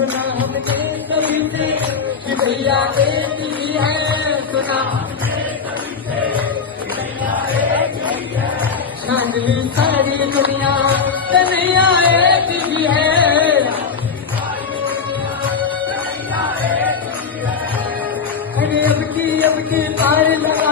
सुना हमने कभी से कि भैया एक ही है, सुना चांदनी सारी दुनिया कन्हैया एक ही है। अरे अब की पार लगा